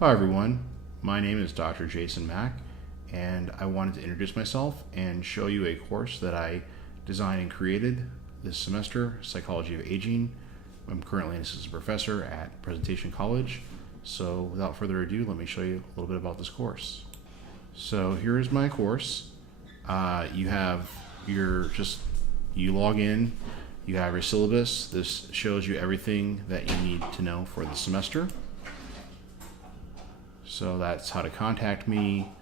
Hi everyone, my name is Dr. Jason Mack, and I wanted to introduce myself and show you a course that I designed and created this semester, Psychology of Aging. I'm currently an assistant professor at Presentation College, so without further ado, let me show you a little bit about this course. So here is my course. You log in, you have your syllabus. This shows you everything that you need to know for the semester. So that's how to contact me,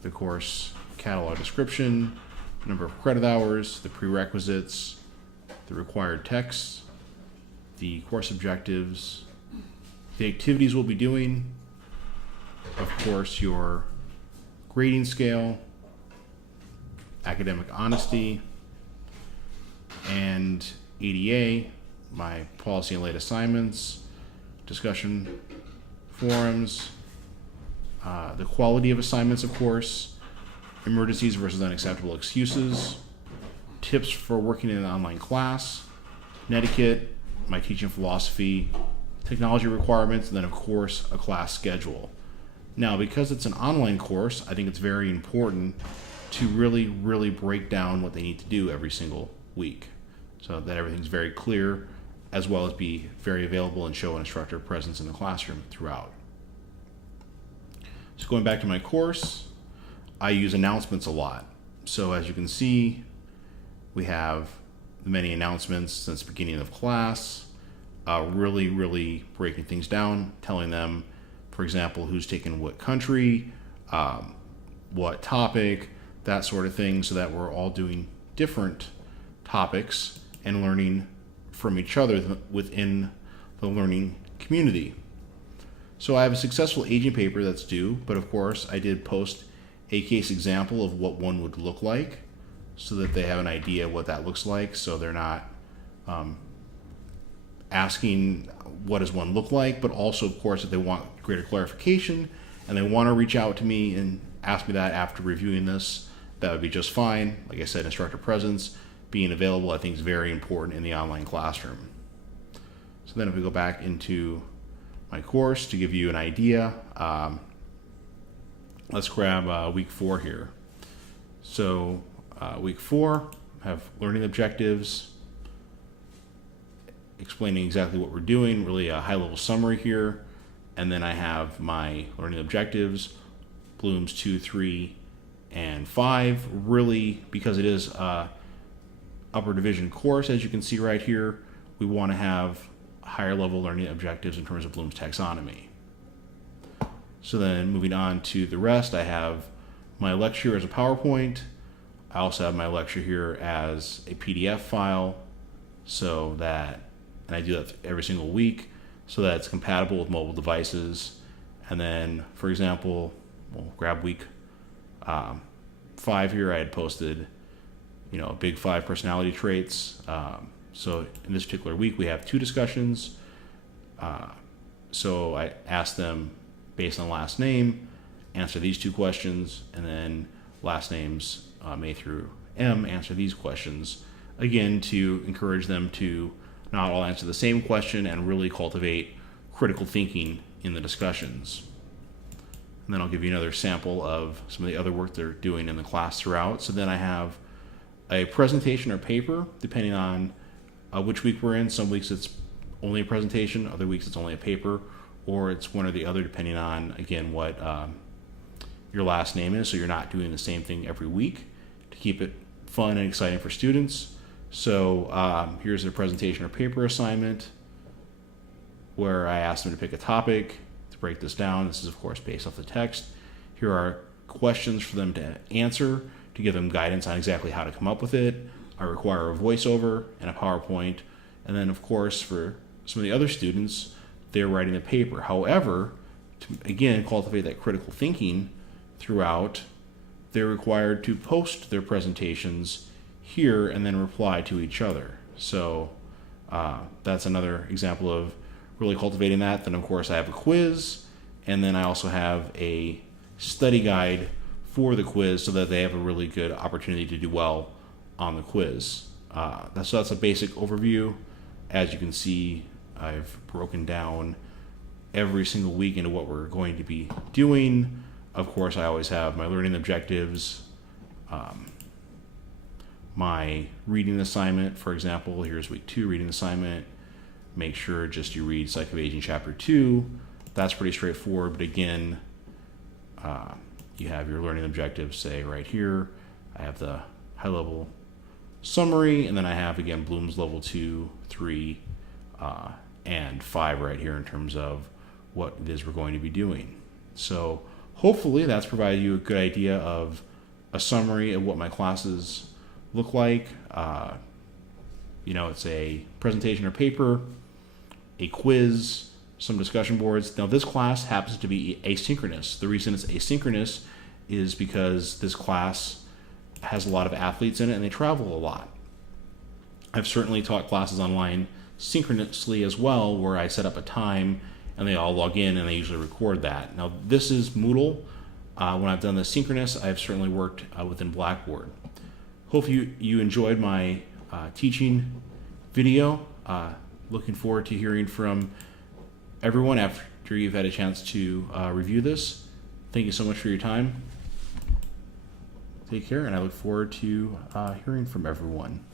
the course catalog description, number of credit hours, the prerequisites, the required texts, the course objectives, the activities we'll be doing, of course your grading scale, academic honesty, and ADA, my policy and late assignments, discussion forums, the quality of assignments, of course, emergencies versus unacceptable excuses, tips for working in an online class, netiquette, my teaching philosophy, technology requirements, and then of course a class schedule. Now, because it's an online course, I think it's very important to really break down what they need to do every single week so that everything's very clear, as well as be very available and show an instructor presence in the classroom throughout. So going back to my course, I use announcements a lot. So as you can see, we have many announcements since the beginning of class, really breaking things down, telling them, for example, who's taken what country, what topic, that sort of thing, so that we're all doing different topics and learning from each other within the learning community. So I have a successful aging paper that's due, but of course I did post a case example of what one would look like so that they have an idea what that looks like, so they're not asking what does one look like, but also of course if they want greater clarification and they want to reach out to me and ask me that after reviewing this, that would be just fine. Like I said, instructor presence, being available, I think is very important in the online classroom. So then if we go back into my course to give you an idea, let's grab week 4 here. So week 4, I have learning objectives, explaining exactly what we're doing, really a high-level summary here, and then I have my learning objectives, Bloom's 2, 3, and 5, really because it is a upper division course, as you can see right here, we want to have higher level learning objectives in terms of Bloom's taxonomy. So then moving on to the rest, I have my lecture as a PowerPoint. I also have my lecture here as a PDF file, so that, and I do that every single week, so that it's compatible with mobile devices. And then, for example, we'll grab week 5 here. I had posted, big 5 personality traits. So in this particular week, we have 2 discussions. So I asked them, based on last name, answer these 2 questions, and then last names A through M, answer these questions. Again, to encourage them to not all answer the same question and really cultivate critical thinking in the discussions. And then I'll give you another sample of some of the other work they're doing in the class throughout. So then I have a presentation or paper, depending on which week we're in. Some weeks it's only a presentation, other weeks it's only a paper, or it's one or the other depending on, again, what your last name is, so you're not doing the same thing every week to keep it fun and exciting for students. So here's a presentation or paper assignment where I asked them to pick a topic to break this down. This is of course based off the text. Here are questions for them to answer to give them guidance on exactly how to come up with it. I require a voiceover and a PowerPoint. And then, of course, for some of the other students, they're writing a paper. However, to, again, cultivate that critical thinking throughout, they're required to post their presentations here and then reply to each other. So that's another example of really cultivating that. Then, of course, I have a quiz, and then I also have a study guide for the quiz so that they have a really good opportunity to do well on the quiz. That's a basic overview. As you can see, I've broken down every single week into what we're going to be doing. Of course, I always have my learning objectives, my reading assignment. For example, here's week 2 reading assignment. Make sure just you read Psych of Aging Chapter 2. That's pretty straightforward, but again, you have your learning objectives, say right here. I have the high level summary, and then I have, again, Bloom's level 2, 3, and 5 right here in terms of what it is we're going to be doing. So hopefully that's provided you a good idea of a summary of what my classes look like. It's a presentation or paper, a quiz, some discussion boards. Now this class happens to be asynchronous. The reason it's asynchronous is because this class has a lot of athletes in it and they travel a lot. I've certainly taught classes online synchronously as well, where I set up a time and they all log in and they usually record that. Now this is Moodle. When I've done the synchronous, I've certainly worked within Blackboard. Hope you enjoyed my teaching video. Looking forward to hearing from everyone after you've had a chance to review this. Thank you so much for your time. Take care, and I look forward to hearing from everyone.